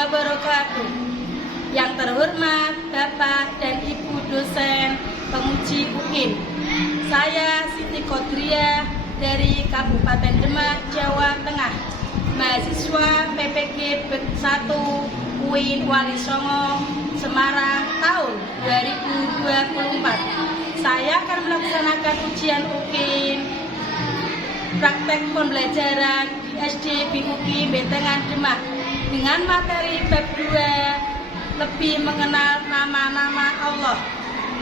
wabarakatuh. Yang terhormat Bapak dan Ibu dosen penguji UIN, saya Siti Kodriah dari Kabupaten Demak, Jawa Tengah, mahasiswa PPG 1 UIN Wali Songo, Semarang tahun 2024. Saya akan melaksanakan ujian UIN praktek pembelajaran di SD BUI Bentengan Demak dengan materi bab 2, lebih mengenal nama-nama Allah.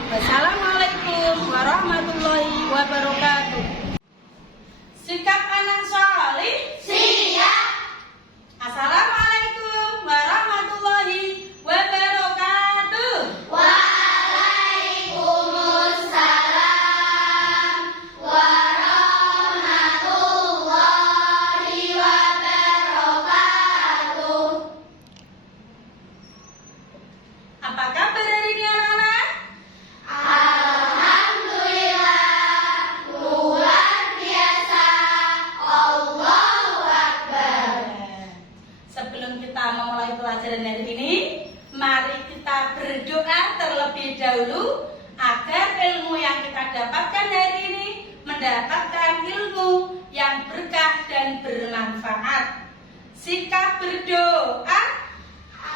Wassalamualaikum warahmatullahi wabarakatuh. Sikap anak solih siap. Assalamualaikum warahmatullahi wabarakatuh. Waalaikumsalam warahmatullahi wabarakatuh. Apa kabar hari ini anak-anak? Alhamdulillah, luar biasa. Allahu Akbar. Sebelum kita memulai pelajaran hari ini, mari kita berdoa terlebih dahulu agar ilmu yang kita dapatkan hari ini mendapatkan ilmu yang berkah dan bermanfaat. Sikap berdoa.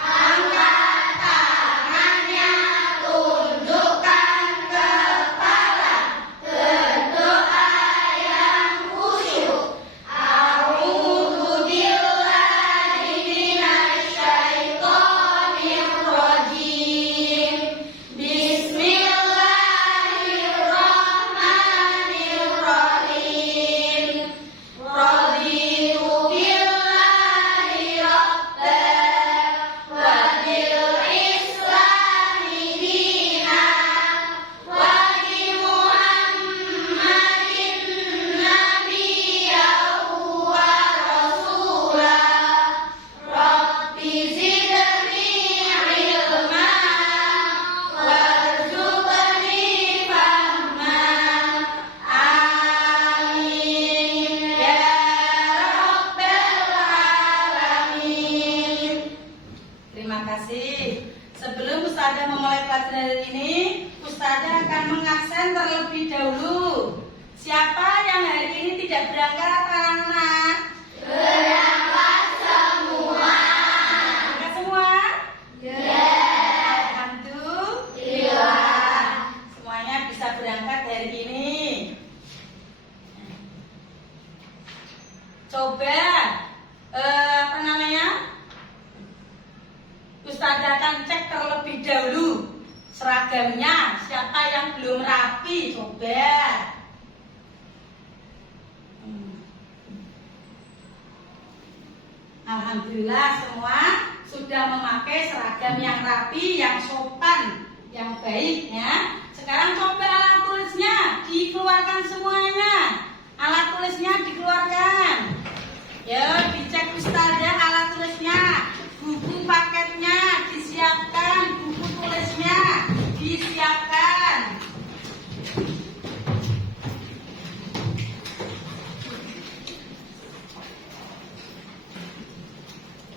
Angkat tangannya, tundukkan kepala, berdoa yang khusyuk. A'udzu billahi minasyaitonir rajim. Bismillahirrahmanirrahim. Raditu billahi rabban wa bil islami dinan wa bi Muhammadin nabiyyan wa rasulah. Rabbi zidni ilman warzuqni fahman. Amin ya rabbal alamin. Terima kasih. Sebelum Ustazah memulai pelajaran hari ini, Ustazah akan mengabsen terlebih dahulu. Siapa yang hari ini tidak berangkat, anak-anak? Berangkat semua. Berangkat semua? Ya. Alhamdulillah. Semuanya bisa berangkat hari ini. Coba apa namanya? Ustazah akan cek terlebih dahulu seragamnya. Siapa yang belum rapi? Coba. Alhamdulillah semua sudah memakai seragam yang rapi, yang sopan, yang baik ya. Sekarang coba alat tulisnya dikeluarkan semuanya. Alat tulisnya dikeluarkan. Ya, dicek Ustazah alat tulisnya. Buku paketnya disiapkan, buku tulisnya disiapkan.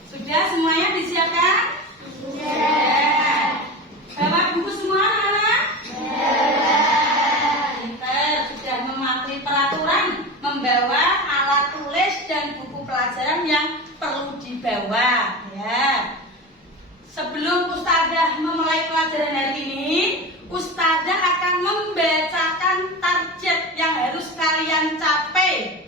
Sudah semuanya disiapkan? Sudah. Bawa buku semua anak-anak? Pintar, sudah mematuhi peraturan membawa alat tulis dan buku pelajaran yang perlu dibawa ya. Sebelum Ustazah memulai pelajaran hari ini, Ustazah akan membacakan target yang harus kalian capai.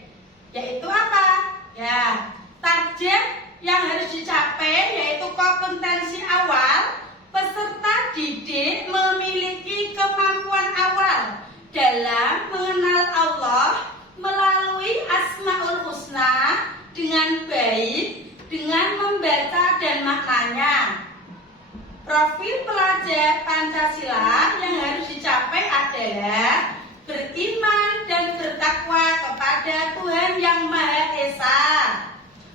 Yaitu apa? Ya, target yang harus dicapai yaitu kompetensi awal. Peserta didik memiliki kemampuan awal dalam mengenal Allah melalui Asmaul Husna dengan baik, dengan membaca dan maknanya. Profil pelajar Pancasila yang harus dicapai adalah beriman dan bertakwa kepada Tuhan Yang Maha Esa,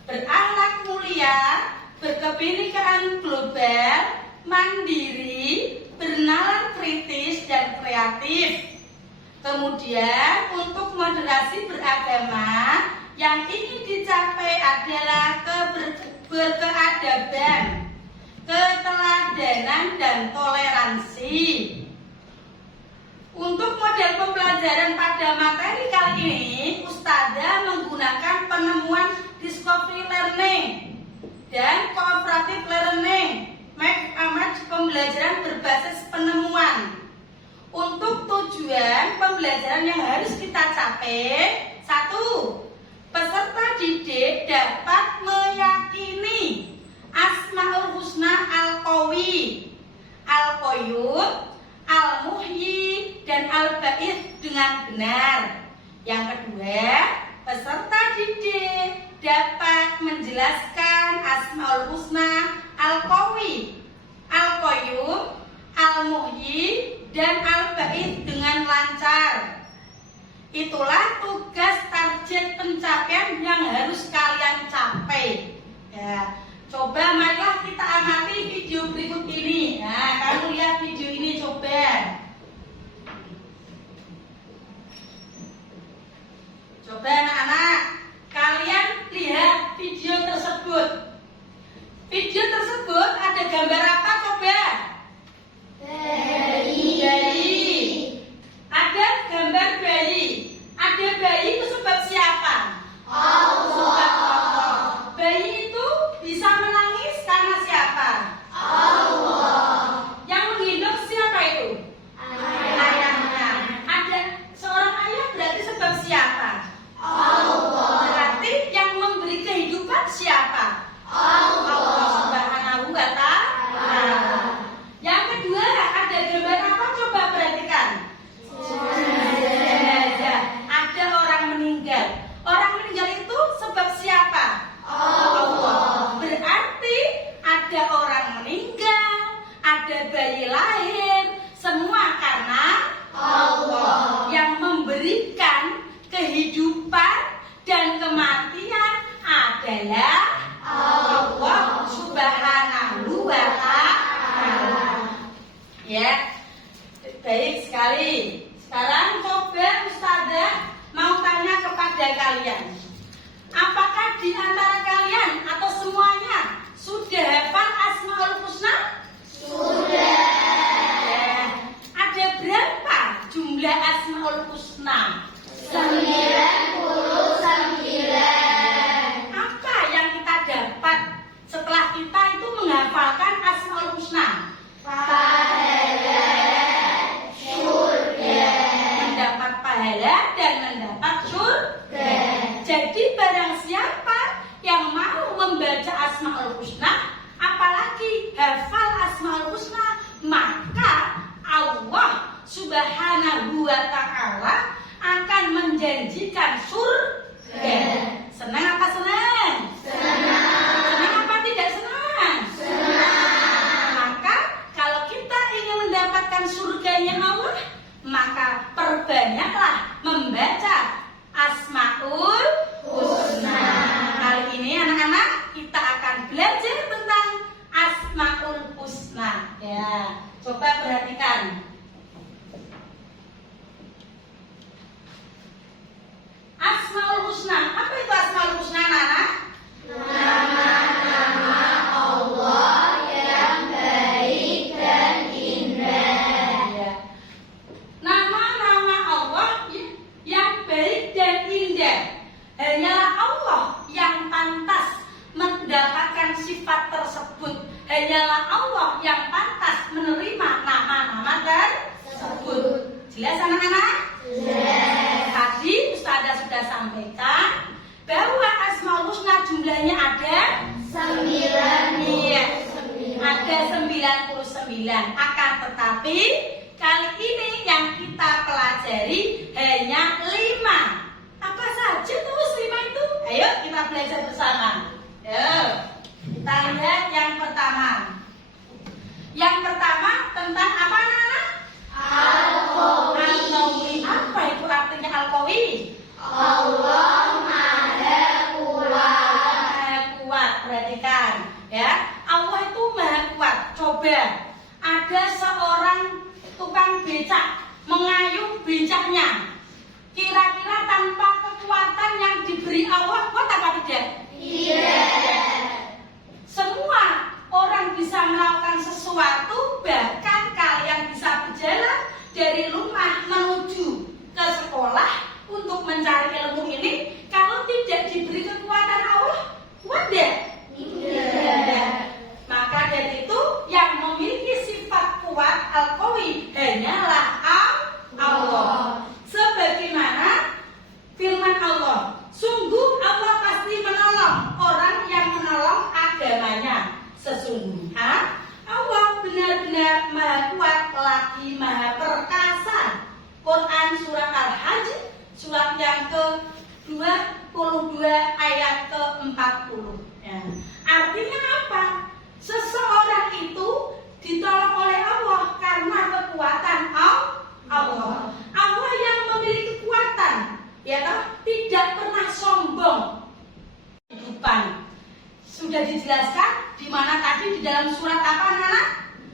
berakhlak mulia, berkebinekaan global, mandiri, bernalar kritis dan kreatif. Kemudian untuk moderasi beragama yang ingin dicapai adalah berkeadaban, keteladanan dan toleransi. Untuk model pembelajaran pada materi kali ini, Ustazah menggunakan penemuan discovery learning dan cooperative learning, pembelajaran berbasis penemuan. Untuk tujuan pembelajaran yang harus kita capai, 1. Peserta didik dapat meyakini Asmaul Husna Al-Qawi, Al-Qayyum, Al-Muhyi, dan Al-Ba'id dengan benar. Yang kedua, peserta didik dapat menjelaskan Asmaul Husna Al-Qawi, Al-Qayyum, Al-Muhyi, dan Al-Ba'id dengan lancar. Itulah tugas target pencapaian yang harus kalian capai. Ya, coba marilah kita amati video berikut ini. Nah, kamu lihat video ini coba. Coba anak-anak, kalian lihat video tersebut. Video tersebut ada gambar apa coba? Bayi. Ada gambar bayi. Ada bayi itu sebab siapa? Allah. Bayi itu bisa menangis karena siapa? Allah. Yang menggendong siapa itu? Ayahnya. Ada seorang ayah berarti sebab siapa? Allah. Berarti yang memberi kehidupan siapa? Allah Subhanahu wa ta'ala. Yang kedua, ada gambar apa? Coba perhatikan. Jenazah. Ada orang meninggal. Orang meninggal itu sebab siapa? Allah. Berarti ada orang meninggal, ada bayi lahir, semua karena Allah yang memberikan kehidupan dan kematian adalah Allah Subhanahu wa ta'ala. Ya, baik sekali. Sekarang coba Ustazah mau tanya kepada kalian. Apakah di antara kalian atau semuanya sudah hafal Asmaul Husna? Sudah. Ya. Ada berapa jumlah Asmaul Husna? 99. Apa yang kita dapat setelah kita itu menghafalkan Asmaul Husna? Pahala surga. Mendapat pahala dan mendapat surga. Jadi barang siapa yang mau membaca Asmaul Husna, apalagi hafal Asmaul Husna, maka Allah Subhanahu wa ta'ala akan menjanjikan surga. Senang apa senang? Senang. Senang apa tidak senang? Senang. Maka kalau kita ingin mendapatkan surganya Allah, maka perbanyaklah membaca Asmaul Husna. Kali ini anak-anak kita akan belajar tentang Asmaul Husna. Ya, coba perhatikan. Asmaul Husna, apa itu Asmaul Husna, anak-anak? Nama-nama Allah yang baik dan indah. Ya. Nama-nama Allah yang baik dan indah. Hanyalah Allah yang pantas mendapatkan sifat tersebut. Hanyalah Allah yang pantas menerima nama-nama tersebut. Jelas anak-anak? Jelas. Tadi Ustazah sudah sampaikan bahwa Asmaul Husna jumlahnya ada 99. Iya, ada 99. Akan tetapi kali ini yang kita pelajari hanya 5. Apa saja tuh 5 itu? Ayo kita belajar bersama. Yuk, kita lihat yang pertama. Yang pertama tentang apa, anak-anak? Al-Qawi. Al-Qawi. Apa itu artinya Al-Qawi? Allah Maha Kuat. Maha kuat. Perhatikan ya, Allah itu maha kuat. Coba ada seorang tukang becak mengayuh becaknya, kira-kira tanpa kekuatan yang diberi Allah kuat apa tidak? Tidak. 72 ayat ke-40. Ya. Artinya apa? Seseorang itu ditolong oleh Allah karena kekuatan Allah. Allah yang memiliki kekuatan, ya toh, tidak pernah sombong. Kehidupan sudah dijelaskan di mana tadi di dalam surat apa anak-anak?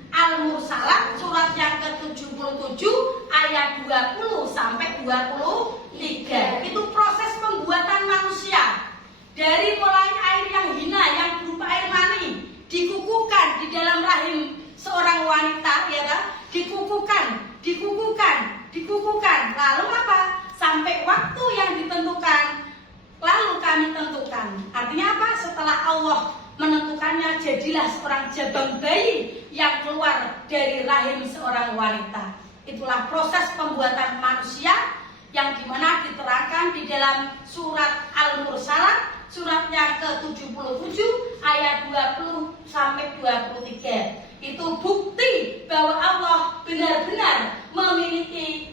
Al-Mursalat surat yang ke-77 ayat 20 sampai 23. Itu proses pembuatan manusia. Dari mulai air yang hina yang berupa air mani dikukuhkan di dalam rahim seorang wanita, ya kan? Dikukuhkan. Lalu apa? Sampai waktu yang ditentukan, lalu kami tentukan. Artinya apa? Setelah Allah menentukannya, jadilah seorang jabang bayi yang keluar dari rahim seorang wanita. Itulah proses pembuatan manusia yang dimana diterangkan di dalam surat Al-Mursalat surat yang ke-77 ayat 20 sampai 23. Itu bukti bahwa Allah benar-benar memiliki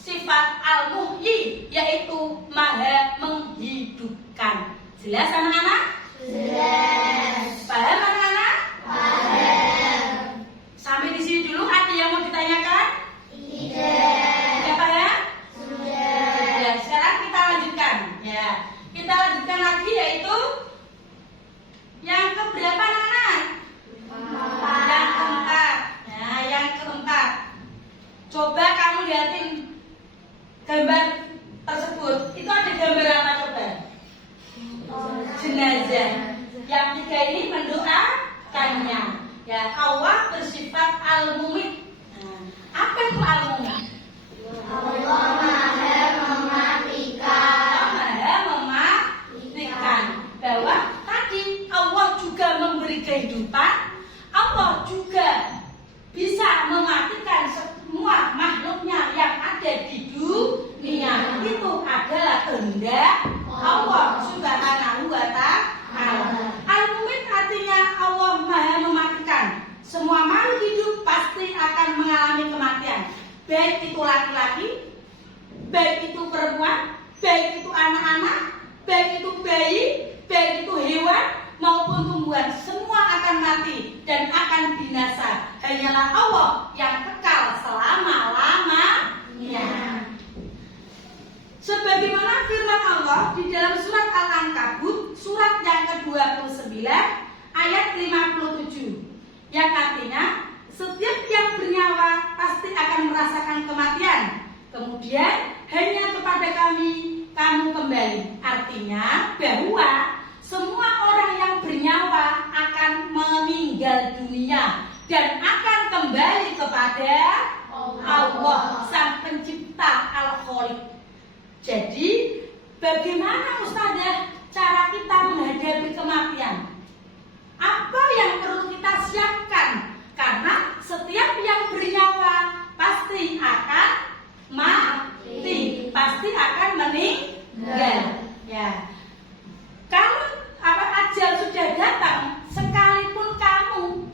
sifat Al-Muhyi, yaitu Maha menghidupkan. Jelas anak-anak? Jelas. Paham anak-anak? Paham. Sampai di sini dulu, ada yang mau ditanyakan? Tidak. Sudah paham? Sudah. Ya, sekarang kita lanjutkan. Ya, kita lanjutkan lagi, yaitu yang keberapa anak-anak? Yang keempat. Nah, yang keempat. Coba kamu lihatin gambar tersebut. Itu ada gambar apa coba? Jenazah. Yang tiga ini mendoakannya. Ya, Allah bersifat al-mumit. Nah, apa itu al-mumit? Allah Maha mematikan. Maha mematikan. Bahwa tadi Allah juga memberi kehidupan, Allah juga bisa mematikan semua makhluknya yang ada di dunia. Itu adalah kehendak Allah Subhanahu wa Ta'ala. Al-Mumit artinya Allah Maha mematikan. Semua makhluk hidup pasti akan mengalami kematian. Baik itu laki-laki, baik itu perempuan, baik itu anak-anak, baik itu bayi, baik itu hewan maupun tumbuhan, semua akan mati dan akan binasa. Hanyalah Allah yang kekal selama-lamanya. Sebagaimana firman Allah di dalam surat Al-Ankabut surat yang ke-29 ayat 57, yang artinya setiap yang bernyawa pasti akan merasakan kematian. Kemudian hanya kepada kami kamu kembali. Artinya bahwa semua orang yang bernyawa akan meninggal dunia dan akan kembali kepada Allah Sang Pencipta Al-Khaliq. Jadi bagaimana Ustazah cara kita menghadapi kematian? Apa yang perlu kita siapkan? Karena setiap yang bernyawa pasti akan mati, pasti akan meninggal. Ya. Kalau ajal sudah datang, sekalipun kamu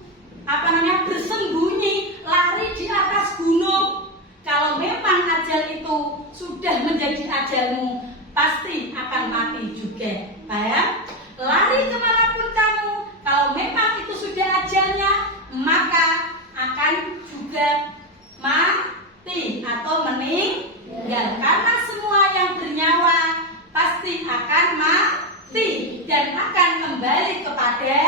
bersembunyi, lari di atas gunung, kalau memang ajal itu sudah menjadi ajalmu, pasti akan mati juga. Paham? Lari kemanapun kamu, kalau memang itu sudah ajalnya, maka akan juga mati atau meninggal. Karena semua yang bernyawa pasti akan mati dan akan kembali kepada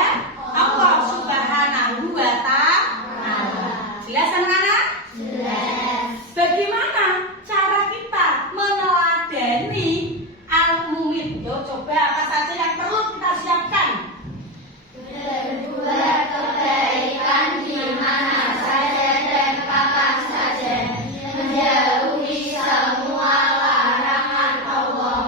Allah Subhanahu wa Ta'ala. Jelas anak-anak? Jelas. Bagaimana cara kita meneladani al-mumit? Yo, coba apa saja yang perlu kita siapkan? Berbuat kebaikan di mana saja dan kapan saja, menjauhi semua larangan Allah,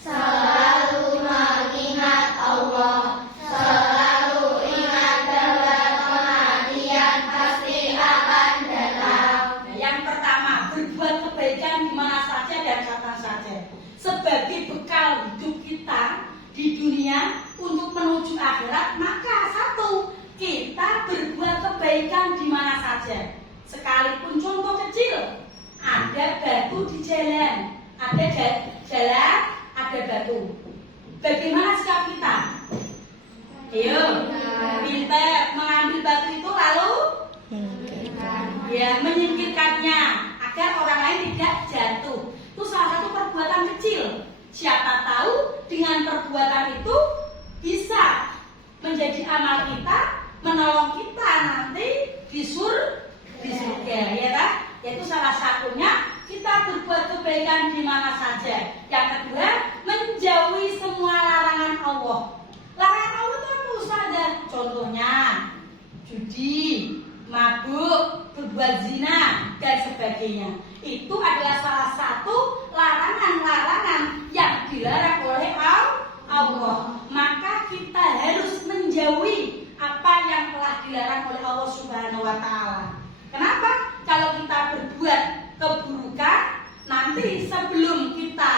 selalu mengingat Allah, selalu ingat bahwa kematian pasti akan datang. Yang pertama, berbuat kebaikan di mana saja dan kapan saja. Sebagai bekal hidup kita di dunia untuk menuju akhirat, maka satu, kita berbuat kebaikan di mana saja. Sekalipun contoh kecil, ada batu di jalan, ada jalan, ada batu. bagaimana sikap kita? Ayo, pintar mengambil batu itu lalu ya menyingkirkannya agar orang lain tidak jatuh. Itu salah satu perbuatan kecil. Siapa tahu dengan perbuatan itu bisa menjadi amal kita, menolong kita nanti di surga, ya tak? Yaitu salah satunya kita berbuat kebaikan di mana saja. Yang kedua, menjauhi semua larangan Allah. Larangan Allah itu apa saja? Contohnya judi, mabuk, berbuat zina dan sebagainya. Itu adalah salah satu larangan-larangan yang dilarang oleh Allah. Maka kita harus menjauhi apa yang telah dilarang oleh Allah Subhanahu wa taala. Kenapa? Kalau kita berbuat keburukan, nanti sebelum kita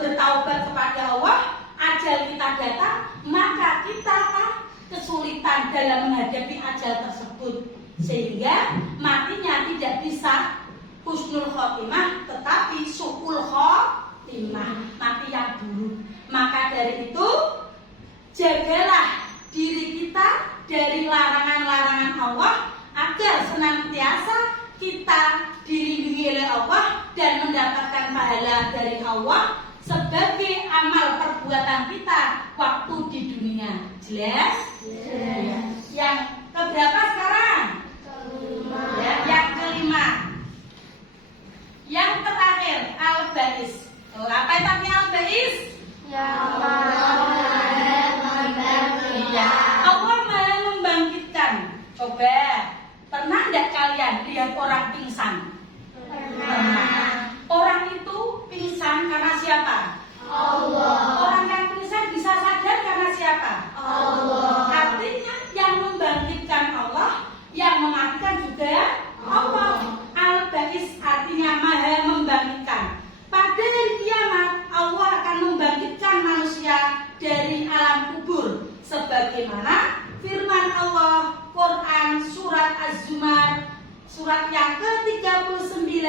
bertaubat kepada Allah, ajal kita datang, maka kita akan kesulitan dalam menghadapi ajal tersebut, sehingga matinya tidak bisa husnul khotimah, tetapi su'ul khotimah, mati yang buruk. Maka dari itu, jagalah diri kita dari larangan-larangan Allah agar senantiasa kita dilindungi oleh Allah dan mendapatkan pahala dari Allah sebagai amal perbuatan kita waktu di dunia. Jelas? Yes. Yang keberapa sekarang? Ya, yang kelima. Yang terakhir, al-ba'is. Apa itu artinya al-ba'is? Allah Maha membangkitkan. Coba, pernah tidak kalian lihat orang pingsan? Pernah. Orang itu pingsan karena siapa? Allah. Orang yang pingsan bisa sadar karena siapa? Allah. Artinya yang membangkitkan Allah, yang mematikan juga Allah. Al-Ba'is artinya Maha membangkitkan. Pada hari kiamat Allah akan membangkitkan manusia dari alam kubur, sebagaimana firman Allah Quran surat Az-Zumar surat yang ke-39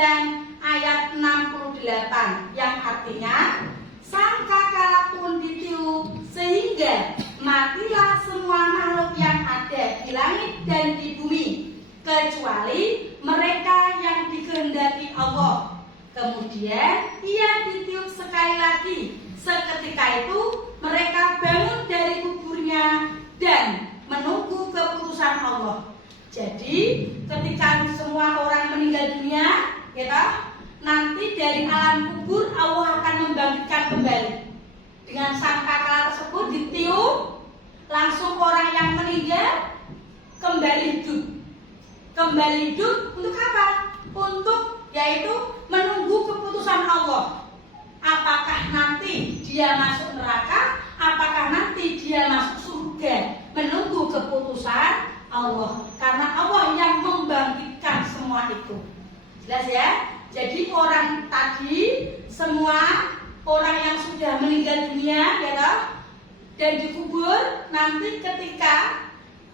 ayat 68 yang artinya sangkakala pun ditiup sehingga matilah semua makhluk yang ada di langit dan di bumi kecuali mereka yang dikehendaki Allah. Kemudian ia ditiup sekali lagi. Seketika itu mereka bangun dari kuburnya dan menunggu keputusan Allah. Jadi ketika semua orang meninggal dunia, ya, nanti dari alam kubur Allah akan membangkitkan kembali. Dengan sangkakala tersebut ditiup, langsung orang yang meninggal kembali hidup. Kembali hidup untuk apa? Untuk yaitu menunggu keputusan Allah. Apakah nanti dia masuk neraka? Apakah nanti dia masuk surga? Menunggu keputusan Allah. Karena Allah yang membangkitkan semua itu. Jelas ya? Jadi orang tadi, semua orang yang sudah meninggal dunia, ya toh, dan dikubur, nanti ketika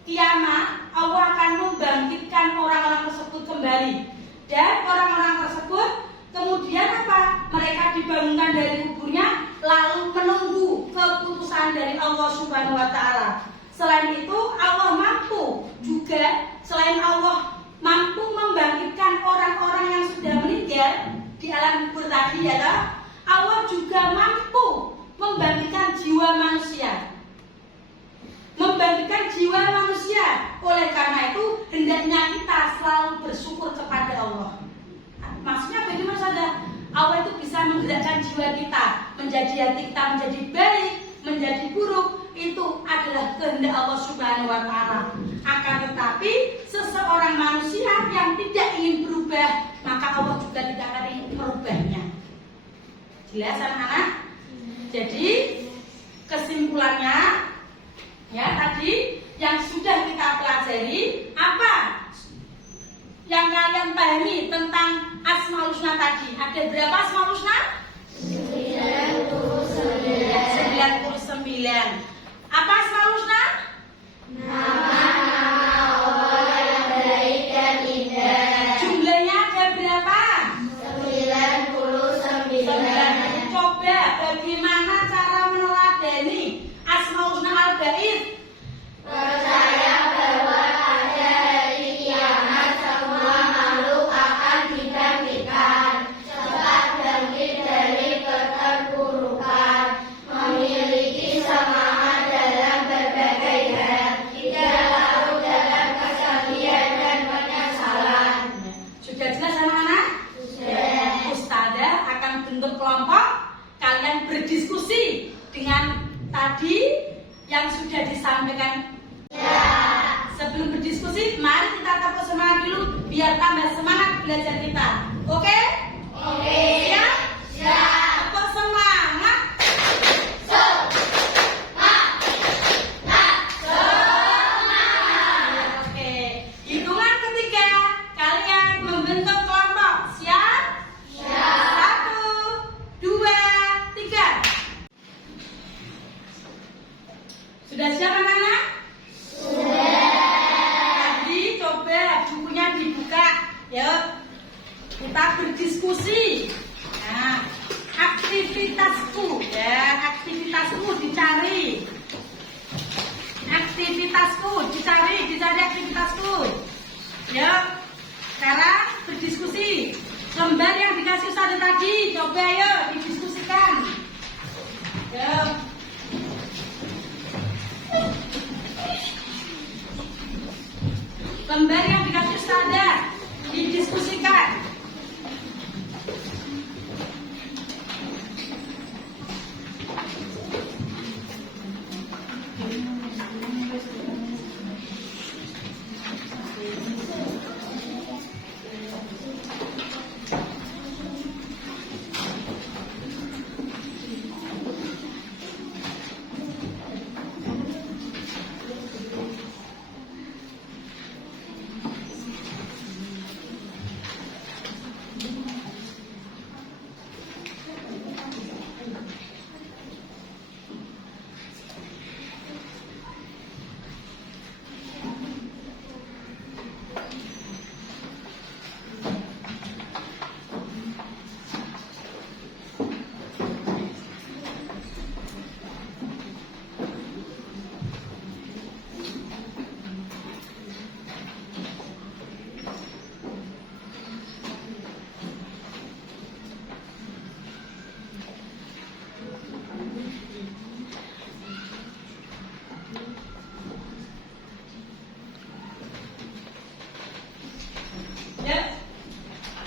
kiamat Allah akan membangkitkan orang-orang tersebut kembali. Dan orang-orang tersebut kemudian apa? Mereka dibangunkan dari kuburnya lalu menunggu keputusan dari Allah Subhanahu wa taala. Selain itu Allah mampu juga, selain Allah mampu membangkitkan orang-orang yang sudah meninggal di alam kubur tadi, ya toh, Allah juga mampu membangkitkan jiwa manusia. Membangkitkan jiwa manusia. Oleh karena itu hendaknya kita selalu bersyukur kepada Allah. Maksudnya bagaimana saja Allah itu bisa menggerakkan jiwa kita, menjadi hati kita menjadi baik, menjadi buruk. Itu adalah kehendak Allah Subhanahu wa taala. Akan tetapi seseorang manusia yang tidak ingin berubah, maka Allah juga tidak akan ingin merubahnya. Jelas anak-anak? Jadi kesimpulannya, ya, tadi yang sudah kita pelajari, apa yang kalian pahami tentang Asmaul Husna tadi? Ada berapa Asmaul Husna? 99. Apa Asmaul Husna? Nama-nama Allah yang baik dan indah. Jumlahnya ada berapa? 99. Coba bagaimana cara tadi yang sudah disampaikan? Ya. Sebelum berdiskusi, mari kita tepuk semangat dulu biar tambah semangat belajar kita. Oke? Oke. Siap? Siap. Tepuk semangat. Oke. Hitungan ketiga, kalian membentuk kelompok. Siap? Siap. 1, 2, 3. Sudah siap anak-anak? Yuk, kita berdiskusi. Nah, aktivitasku dicari. Dicari aktivitasku. Yuk, sekarang berdiskusi. Lembar yang dikasih Ustazah tadi, coba yuk didiskusikan. Yuk. Lembar yang dikasih Ustazah didiskusikan.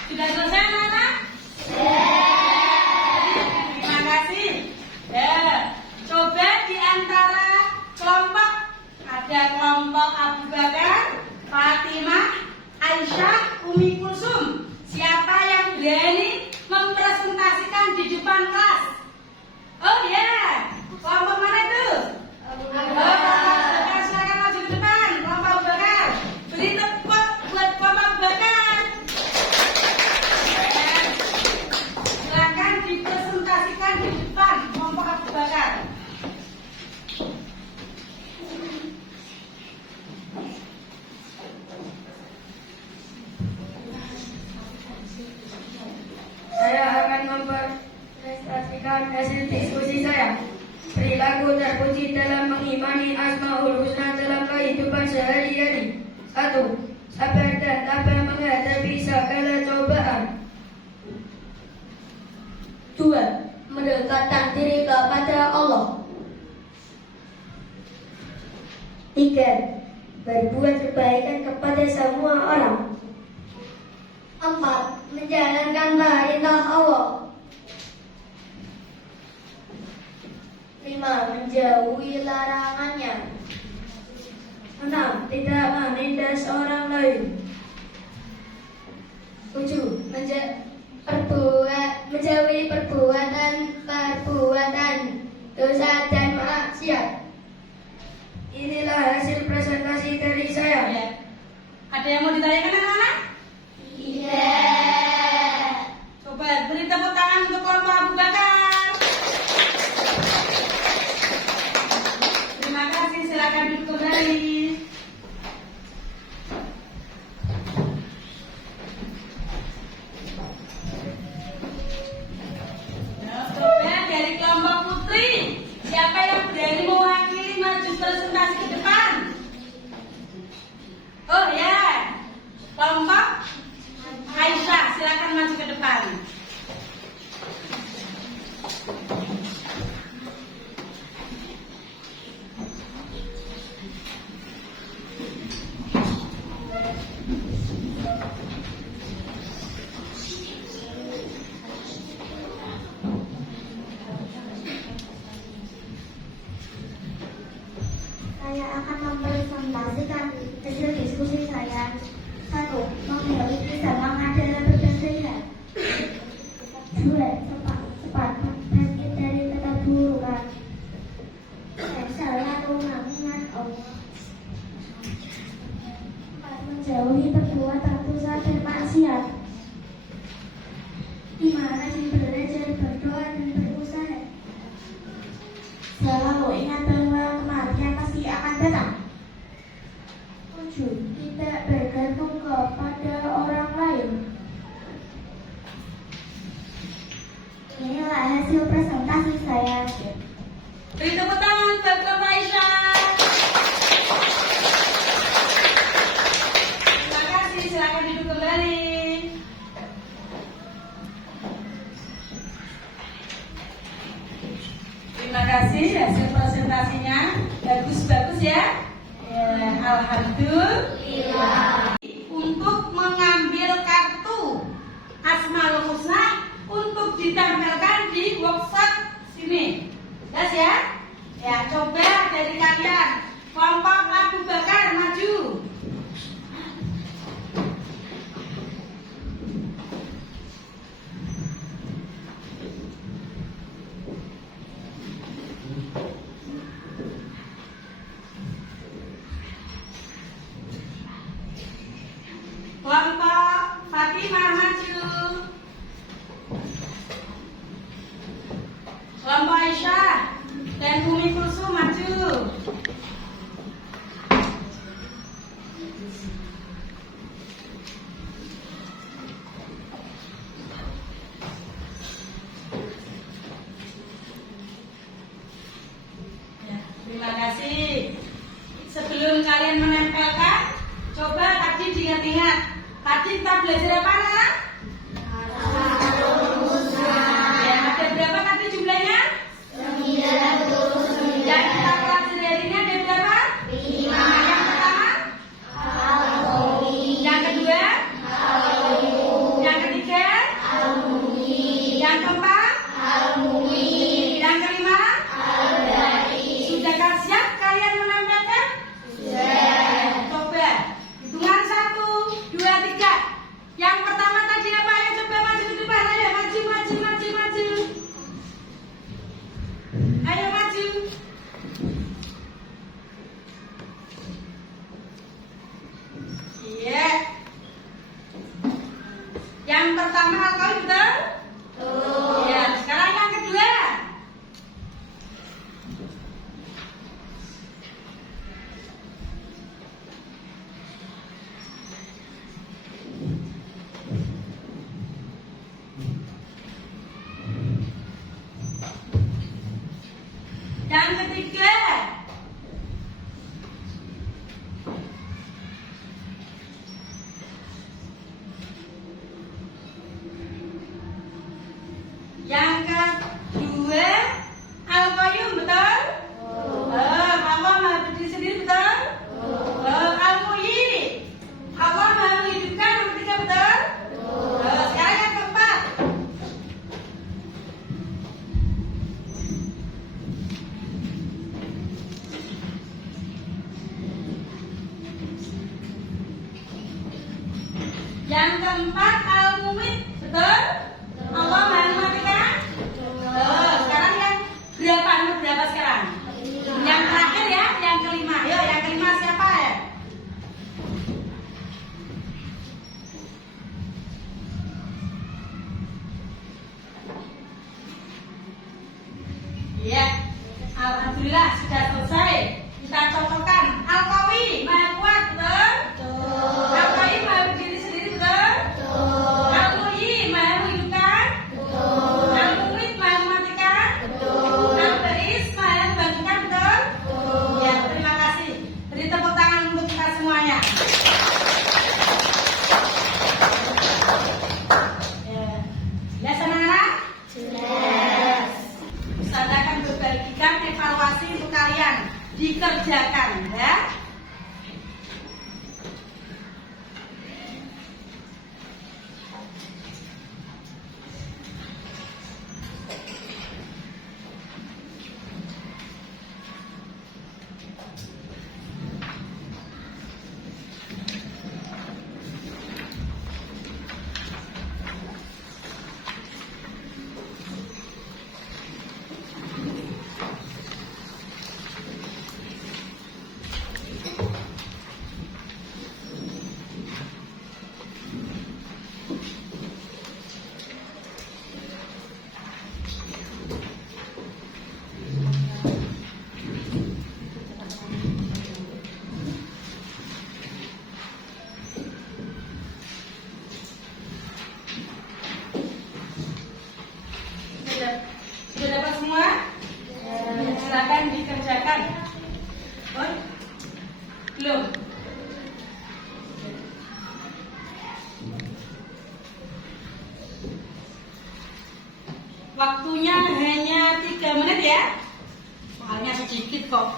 Sudah selesai anak-anak? Terima kasih. Ya, coba di antara kelompok ada kelompok Abu Bakar, Fatimah, Aisyah, Umi Kulsum. Siapa yang berani mempresentasikan di depan kelas? Oh ya, kelompok mana itu? Abu Bakar. Silakan maju ke depan, kelompok Abu Bakar. Beri tepuk buat kelompok Abu Bakar. Dipresentasikan di depan kelompok Abu Bakar. Saya akan mempresentasikan hasil diskusi saya. Perilaku terpuji dalam mengimani Asmaul Husna dalam kehidupan sehari-hari. 1. Sabar dan tabah menghadapi segala cobaan. 2. Mendekatkan diri kepada Allah. 3. Berbuat kebaikan kepada semua orang. 4. Menjalankan perintah Allah. 5. Menjauhi larangannya. 6. Tidak menindas orang lain. 7. Menjauhi perbuatan dosa dan maksiat. Inilah hasil presentasi dari saya. Ya. Ada yang mau ditanyakan anak-anak? Iya. Coba beri tepuk tangan untuk kelompok Abu Bakar. Terima kasih, silakan duduk kembali. Coba dari kelompok Putri, siapa yang berani mewakili maju presentasi ke depan? Oh ya, kelompok Aisyah, silakan maju ke depan. Saya akan mempresentasikan hasil diskusi saya. 1. Memiliki semangat dalam berbudaya. 2. Cepat bangkit dari keterburukan. 3. Selalu mengingat Allah. 4. Menjauhi perbuatan dosa dan maksiat. 5. Rajin belajar, berdoa dan berusaha. Selalu ingat bahwa kematian pasti akan datang. 7. Tidak bergantung kepada orang lain. Inilah hasil presentasi saya. Beri tepuk tangan buat Bapak Aisyah. Terima kasih, silakan duduk kembali. Terima kasih hasil presentasinya bagus-bagus ya. Alhamdulillah. Untuk mengambil kartu Asmaul Husna untuk ditampilkan di workshop sini. Jelas ya? Ya, coba dari kalian kelompok Abu Bakar maju. Kelompok Fatimah maju. Kelompok Aisyah dan Umi Kulsum maju. Ya, terima kasih. Sebelum kalian menempelkan, coba tadi diingat-ingat. Tadi kita belajar apa, Nak? Ya, ada berapa tadi jumlahnya? 99. Yang kita pelajari hari ini ada berapa? 5. Yang pertama? Yang kedua? Yang ketiga? Yang keempat? Yang kelima? Sudahkah siap kalian menempelkan? Coba hitungan 1, 2, 3. Yang pertama tadi apa ya? Coba maju ke depan. Ayo maju. Ayo maju. Iya. Yang pertama alkohol betul? Ya, sekarang yang kedua. Yang ketiga. Yang kedua, al-qayyum betul? Allah Maha berdiri sendiri betul? Al-muhyi, Allah Maha menghidupkan, yang ketiga betul? Sekarang yang keempat. Yang keempat al-mumit betul? Allah Maha mematikan? Sekarang yang berapa? Berapa sekarang? Yang terakhir ya, yang kelima. Yo, yang kelima siapa ya? Iya. Alhamdulillah sudah selesai. Kita cocokkan. Al-Qawi Maha kuat betul? Al-Qawi Maha berdiri sendiri betul? Al-Muhyi Maha menghidupkan? Al-Mumit Maha mematikan? Al-Ba'is Maha membangkitkan betul? Ya, terima kasih. Beri tepuk tangan untuk kita semuanya. Jelas anak-anak? Saya akan berbagikan evaluasi untuk kalian dikerjakan ya. pelajaran dikerjakan. Oh, belum. Waktunya hanya 3 menit ya. Soalnya sedikit kok.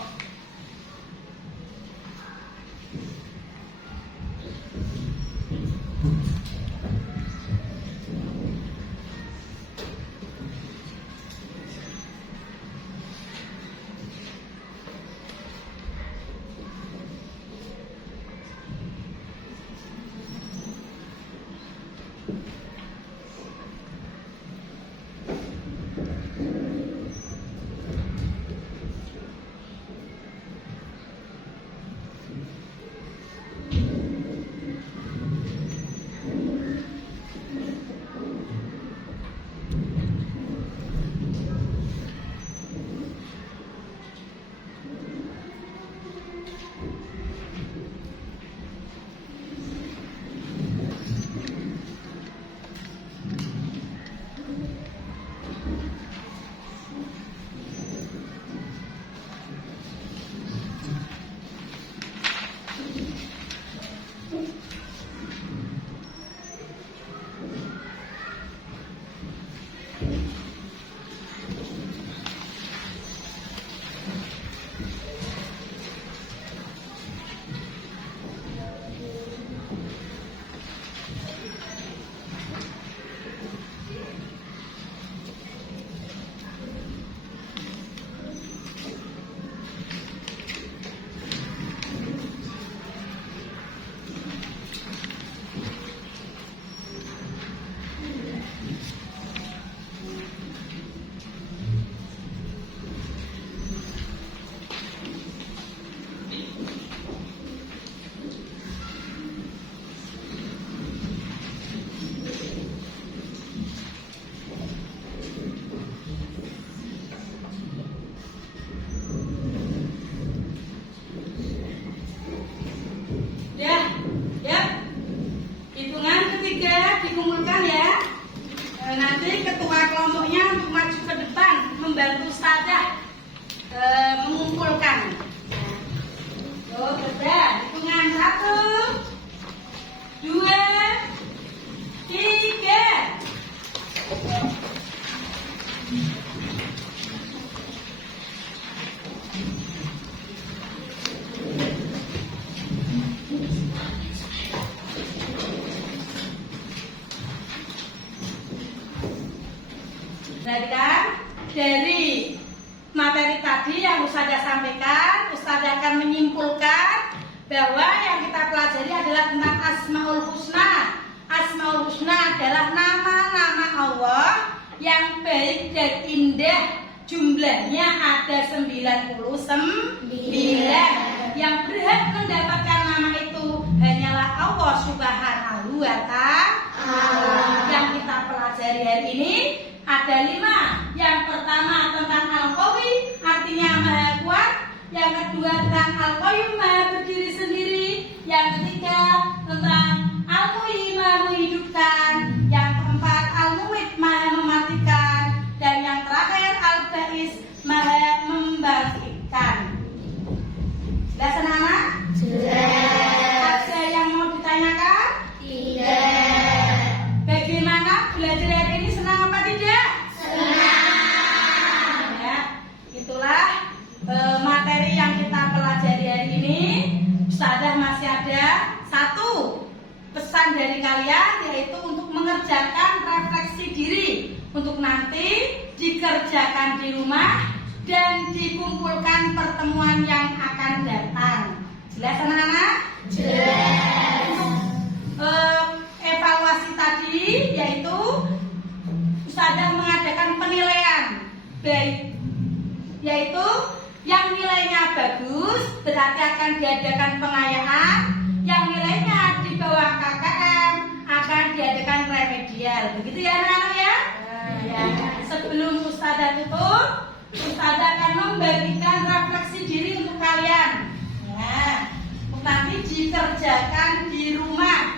dikumpulkan ya. Nanti ketua kelompoknya untuk maju ke depan membantu ustazah mengumpulkan. Tuh, sudah. Hitungan 1, 2, 3. Dari materi tadi yang Ustazah sampaikan, Ustazah akan menyimpulkan bahwa yang kita pelajari adalah tentang Asmaul Husna. Asmaul Husna adalah nama-nama Allah yang baik dan indah. Jumlahnya ada 99. Yang berhak mendapatkan nama itu hanyalah Allah Subhanahu wa Ta'ala. Yang kita pelajari hari ini ada 5. Yang pertama tentang Al-Qawi, artinya Maha Kuat. Yang kedua tentang Al-Qayyum, Maha berdiri sendiri. Yang ketiga tentang Al-Muhyi, Maha menghidupkan. Yang keempat Al-Mumit, Maha mematikan. Dan yang terakhir Al-Ba'is, Maha membangkitkan. Jelas anak-anak? Jelas. Ada yang mau ditanyakan? Tidak. Bagaimana belajar hari ini, senang apa tidak? Senang. Ya, itulah materi yang kita pelajari hari ini. Ustazah masih ada 1 pesan dari kalian, yaitu untuk mengerjakan refleksi diri untuk nanti dikerjakan di rumah dan dikumpulkan pertemuan yang akan datang. Jelas anak-anak? Jelas. Evaluasi tadi yaitu Ustazah mengadakan penilaian baik, yaitu yang nilainya bagus berarti akan diadakan pengayaan, yang nilainya di bawah KKM akan diadakan remedial. Begitu ya anak-anak ya? Ya. Sebelum Ustazah tutup, Ustazah akan membagikan refleksi diri untuk kalian. Ya, nanti dikerjakan di rumah.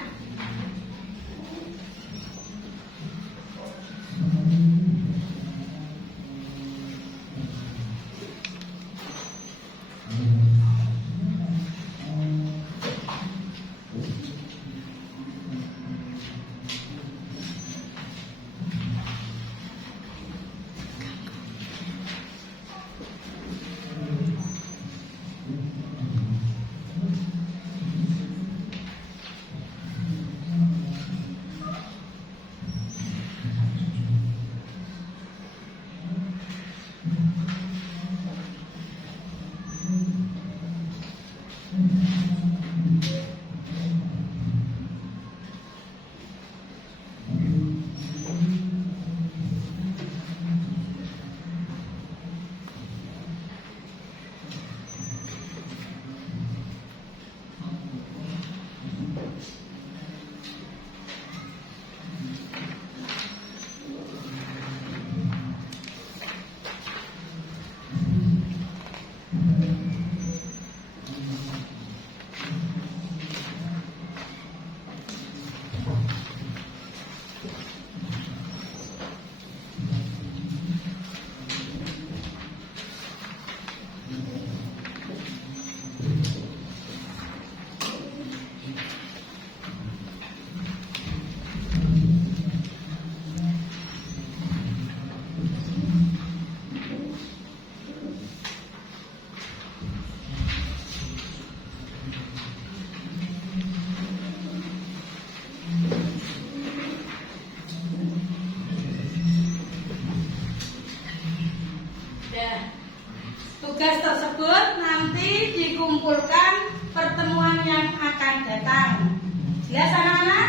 tugas tersebut nanti dikumpulkan pertemuan yang akan datang. Jelas anak-anak?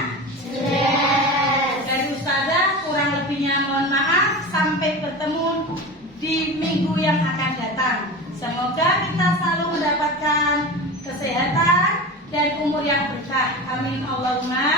Dari Ustazah kurang lebihnya mohon maaf. Sampai bertemu di minggu yang akan datang. Semoga kita selalu mendapatkan kesehatan dan umur yang berkah. Amin Allahumma.